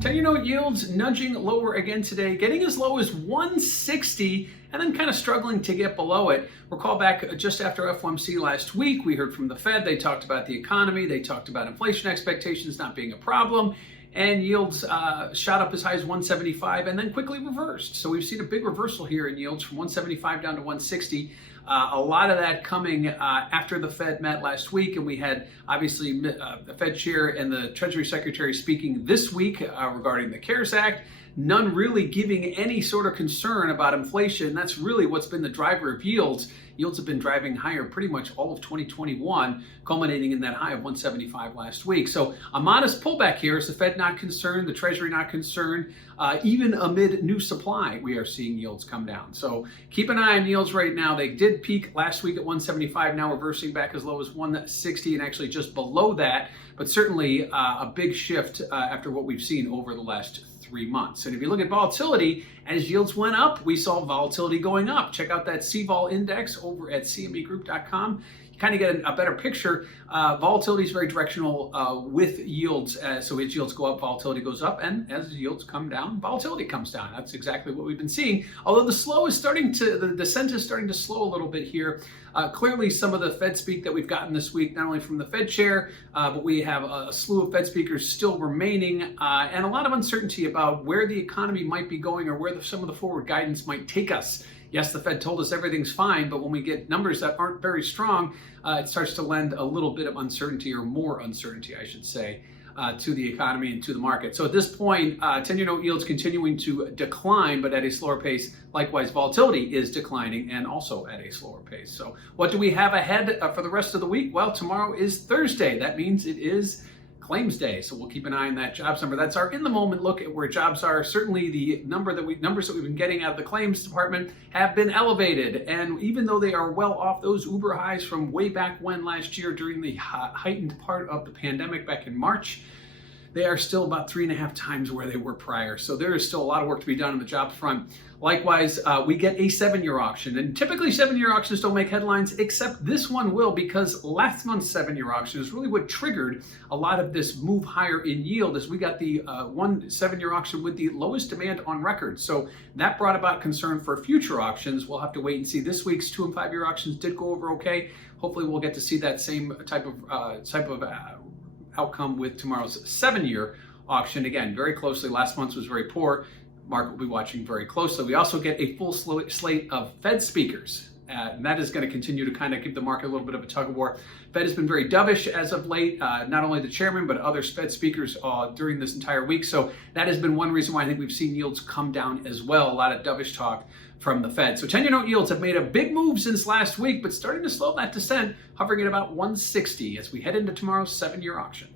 10-year note yields nudging lower again today, getting as low as 160 and then kind of struggling to get below it. Recall back just after FOMC last week, we heard from the Fed. They talked about the economy. They talked about inflation expectations not being a problem. And yields shot up as high as 175 and then quickly reversed. So we've seen a big reversal here in yields from 175 down to 160. A lot of that coming after the Fed met last week, and we had obviously the Fed chair and the Treasury Secretary speaking this week regarding the CARES Act. None really giving any sort of concern about inflation. That's really what's been the driver of yields. Yields have been driving higher pretty much all of 2021, culminating in that high of 175 last week. So a modest pullback here. Is the Fed not concerned? The Treasury not concerned? Even amid new supply, we are seeing yields come down. So keep an eye on yields right now. They did peak last week at 175, now reversing back as low as 160 and actually just below that. But certainly a big shift after what we've seen over the last 3 months. And if you look at volatility, as yields went up, we saw volatility going up. Check out that CVol index over at cmegroup.com. You kind of get a better picture. Volatility is very directional with yields. So as yields go up, volatility goes up, and as yields come down, volatility comes down. That's exactly what we've been seeing. Although the descent is starting to slow a little bit here. Clearly, some of the Fed speak that we've gotten this week, not only from the Fed chair, but we have a slew of Fed speakers still remaining, and a lot of uncertainty about where the economy might be going or where some of the forward guidance might take us. Yes, the Fed told us everything's fine, but when we get numbers that aren't very strong, it starts to lend a little bit of uncertainty, or more uncertainty, I should say, to the economy and to the market. So at this point, 10-year note yields continuing to decline, but at a slower pace. Likewise, volatility is declining and also at a slower pace. So what do we have ahead for the rest of the week? Well, tomorrow is Thursday. That means it is claims day. So we'll keep an eye on that jobs number. That's our in the moment look at where jobs are. Certainly the numbers that we've been getting out of the claims department have been elevated. And even though they are well off those uber highs from way back when last year during the heightened part of the pandemic back in March, they are still about 3.5 times where they were prior. So there is still a lot of work to be done on the jobs front. Likewise, we get a 7-year auction, and typically 7-year auctions don't make headlines, except this one will, because last month's 7-year auction is really what triggered a lot of this move higher in yield, as we got the one 7-year auction with the lowest demand on record. So that brought about concern for future auctions. We'll have to wait and see. This week's 2- and 5-year auctions did go over okay. Hopefully we'll get to see that same type of outcome with tomorrow's 7-year auction. Again, very closely. Last month's was very poor. Market will be watching very closely. We also get a full slate of Fed speakers. And that is going to continue to kind of give the market a little bit of a tug of war. Fed has been very dovish as of late, not only the chairman, but other Fed speakers during this entire week. So that has been one reason why I think we've seen yields come down as well. A lot of dovish talk from the Fed. So 10-year note yields have made a big move since last week, but starting to slow that descent, hovering at about 160 as we head into tomorrow's 7-year auction.